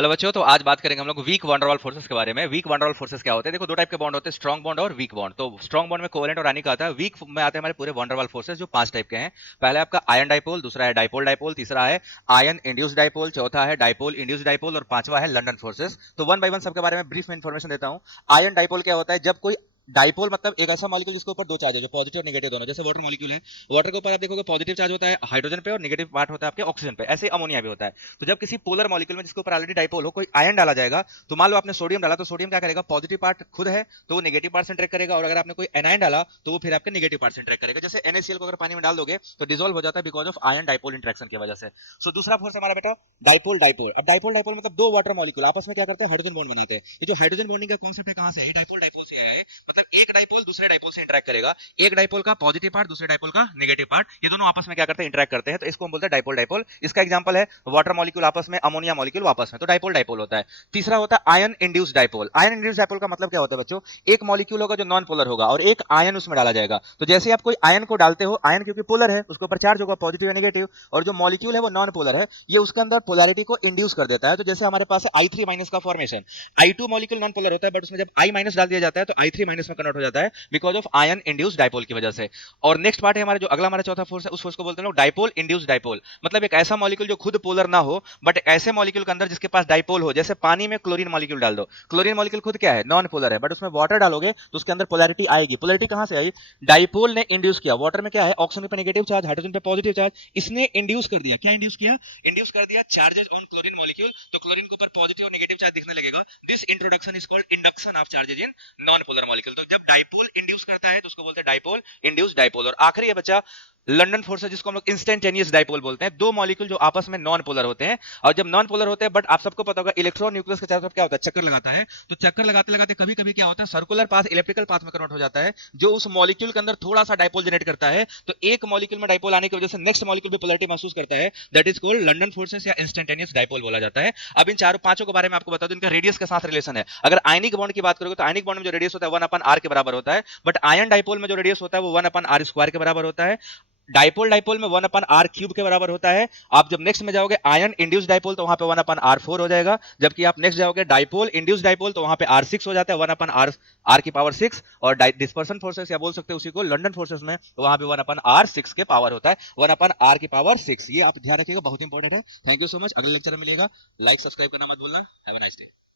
Hello बच्चों, तो आज बात करेंगे हम लोग वीक वंडरवॉल फोर्सेस के बारे में। वीक वंडरवॉल फोर्सेस क्या होते हैं? देखो, दो टाइप के बॉन्ड होते हैं, स्ट्रॉन्ग बॉन्ड और वीक बॉन्ड। तो स्ट्रॉन्ग बॉन्ड में कोवेलेंट और आयनिक आता है, वीक में आते हैं हमारे पूरे वंडरवॉल फोर्सेस जो 5 टाइप के हैं। पहला है आपका आयन डाइपोल, दूसरा है डाइपोल डाइपोल, तीसरा है आयन इंड्यूस्ड डाइपोल, चौथा है डाइपोल इंड्यूस्ड डाइपोल और पांचवा है लंदन फोर्सेस। तो वन बाय वन सबके बारे में ब्रीफ में इन्फॉर्मेशन देता हूँ। आयन डाइपोल क्या होता है? जब कोई डाइपोल मतलब एक ऐसा मॉलिक्यूल जिसके ऊपर दो चार्ज है, जो पॉजिटिव और नेगेटिव दोनों, जैसे वाटर मॉलिक्यूल है। वाटर के ऊपर आप देखोगे पॉजिटिव चार्ज होता है हाइड्रोजन पे और नेगेटिव पार्ट होता है आपके ऑक्सीजन पे। ऐसे अमोनिया भी होता है। तो जब किसी पोलर मॉलिक्यूल में जिसके ऊपर ऑलरेडी डाइपोल हो कोई आयन डाला जाएगा, तो मान लो आपने सोडियम डाला, तो सोडियम क्या करेगा? पॉजिटिव पार्ट खुद है तो वो नेगेटिव पार्ट से इंटरेक्ट करेगा, और अगर आपने कोई एनायन डाला तो वो फिर आपके नेगेटिव पार्ट से इंटरेक्ट करेगा। जैसे NaCl को अगर पानी में डाल दोगे तो डिसॉल्व हो जाता है because of ion dipole interaction की वजह से। सो दूसरा फोर्स हमारा बेटा डाइपोल डाइपोल। अब डाइपोल डाइपोल मतलब दो वाटर मॉलिक्यूल आपस में क्या करते हैं? हाइड्रोजन बॉन्ड बनाते हैं। ये जो हाइड्रोजन बॉन्डिंग का कॉन्सेप्ट है कहां से है? डाइपोल डाइपोल से आया है। मतलब एक डाइपोल दूसरे डाइपोल से इंटरेक्ट करेगा, एक डाइपोल का पॉजिटिव पार्ट दूसरे डाइपोल का नेगेटिव पार्ट, ये दोनों आपस में क्या करते हैं? इंटरेक्ट करते हैं। तो इसको हम बोलते हैं डाइपोल डाइपोल। इसका एग्जांपल है वाटर मॉलिक्यूल आपस में, अमोनिया मॉलिक्यूल आपस में, तो डाइपोल डाइपोल होता है। तीसरा होता है ion induced dipole. Ion induced dipole का मतलब क्या होता है बच्चों? एक मॉलिक्यूल होगा जो नॉन पोलर होगा और एक आयन उसमें डाला जाएगा। तो जैसे आप कोई आयन को डालते हो, आयन क्योंकि पोलर है उसके ऊपर चार्ज होगा पॉजिटिव या नेगेटिव, और जो मॉलिक्यूल है वो नॉन पोलर है, ये उसके अंदर पोलैरिटी को इंड्यूस कर देता है। तो जैसे हमारे पास है I3- का formation. I2 molecule non polar होता है, बट उसमें जब I- डाल दिया जाता है तो I3- में कन्वर्ट हो जाता है because of ion induced dipole की वजह से। और नेक्स्ट पार्ट है हमारा, जो अगला हमारा चौथा फोर्स है, उस फोर्स को बोलते हैं लोग डाइपोल इंड्यूस्ड डाइपोल। मतलब एक ऐसा मॉलिक्यूल जो खुद पोलर ना हो, बट ऐसे मॉलिक्यूल के अंदर जिसके पास डाइपोल हो। जैसे पानी में क्लोरीन मॉलिक्यूल डाल दो, क्लोरीन मॉलिक्यूल खुद क्या है? नॉन पोलर है, बट उसमें वाटर डालोगे तो उसके अंदर पोलैरिटी आएगी। पोलैरिटी कहां से आई? डाइपोल ने इंड्यूस किया। वाटर में क्या है? ऑक्सीजन पे नेगेटिव चार्ज, हाइड्रोजन पे पॉजिटिव चार्ज, इसने इंड्यूस कर दिया। क्या इंड्यूस किया? इंड्यूस कर दिया चार्जेस ऑन क्लोरीन मॉलिक्यूल। तो क्लोरीन के ऊपर पॉजिटिव और नेगेटिव चार्ज दिखने लगेगा। This introduction is called induction of charges in non polar molecule. तो जब डाइपोल इंड्यूस करता है तो उसको बोलते हैं डाइपोल इंड्यूस्ड डाइपोल। और आखिरी है बच्चा लंदन फोर्स, जिसको हम लोग इंस्टेंटेनियस डाइपोल बोलते हैं। दो मॉलिक्यूल जो आपस में नॉन पोलर होते हैं, और जब नॉन पोलर होते हैं, बट आप सबको पता होगा इलेक्ट्रॉन न्यूक्लियस के चारों तरफ क्या होता है? चक्कर लगाता है। तो चक्कर लगाते लगाते कभी कभी क्या होता है? सर्कुलर पाथ इलेक्ट्रिकल पाथ में कन्वर्ट हो जाता है, जो उस मॉलिक्यूल के अंदर थोड़ा सा डाइपोल जनरेट करता है। तो एक मॉलिक्यूल में डाइपोल आने की वजह से नेक्स्ट मॉलिक्यूल भी पोलैरिटी महसूस करता है। That is called London forces या इंस्टेंटेनियस डाइपोल बोला जाता है। अब इन चारों पांचों के बारे में आपको बता दूं, इनका रेडियस के साथ रिलेशन है। अगर आयनिक बॉन्ड की बात करोगे तो आयनिक बॉन्ड में जो रेडियस होता है 1/r के बराबर होता है, बट आयन डाइपोल में जो रेडियस होता है वो 1/r स्क्वायर के बराबर होता है। डाइपोल डाइपोल में 1/r क्यूब के बराबर होता है। आप जब नेक्स्ट में जाओगे आयन इंड्यूस्ड डाइपोल, तो वहां पे 1/r4 हो जाएगा। जबकि आप नेक्स्ट जाओगे डाइपोल इंड्यूस्ड डाइपोल, तो वहां पे r6 हो जाता है, 1/r6। और डिस्पर्सन फोर्सेस या बोल सकते हैं उसी को लंदन फोर्सेस में, तो वहां पे 1/r6 के पावर होता है, 1/r6। ये आप ध्यान रखिएगा, बहुत इंपॉर्टेंट है। Thank you so much. अगले लेक्चर में मिलेगा। लाइक सब्सक्राइब करना मत भूलना। Have a nice day.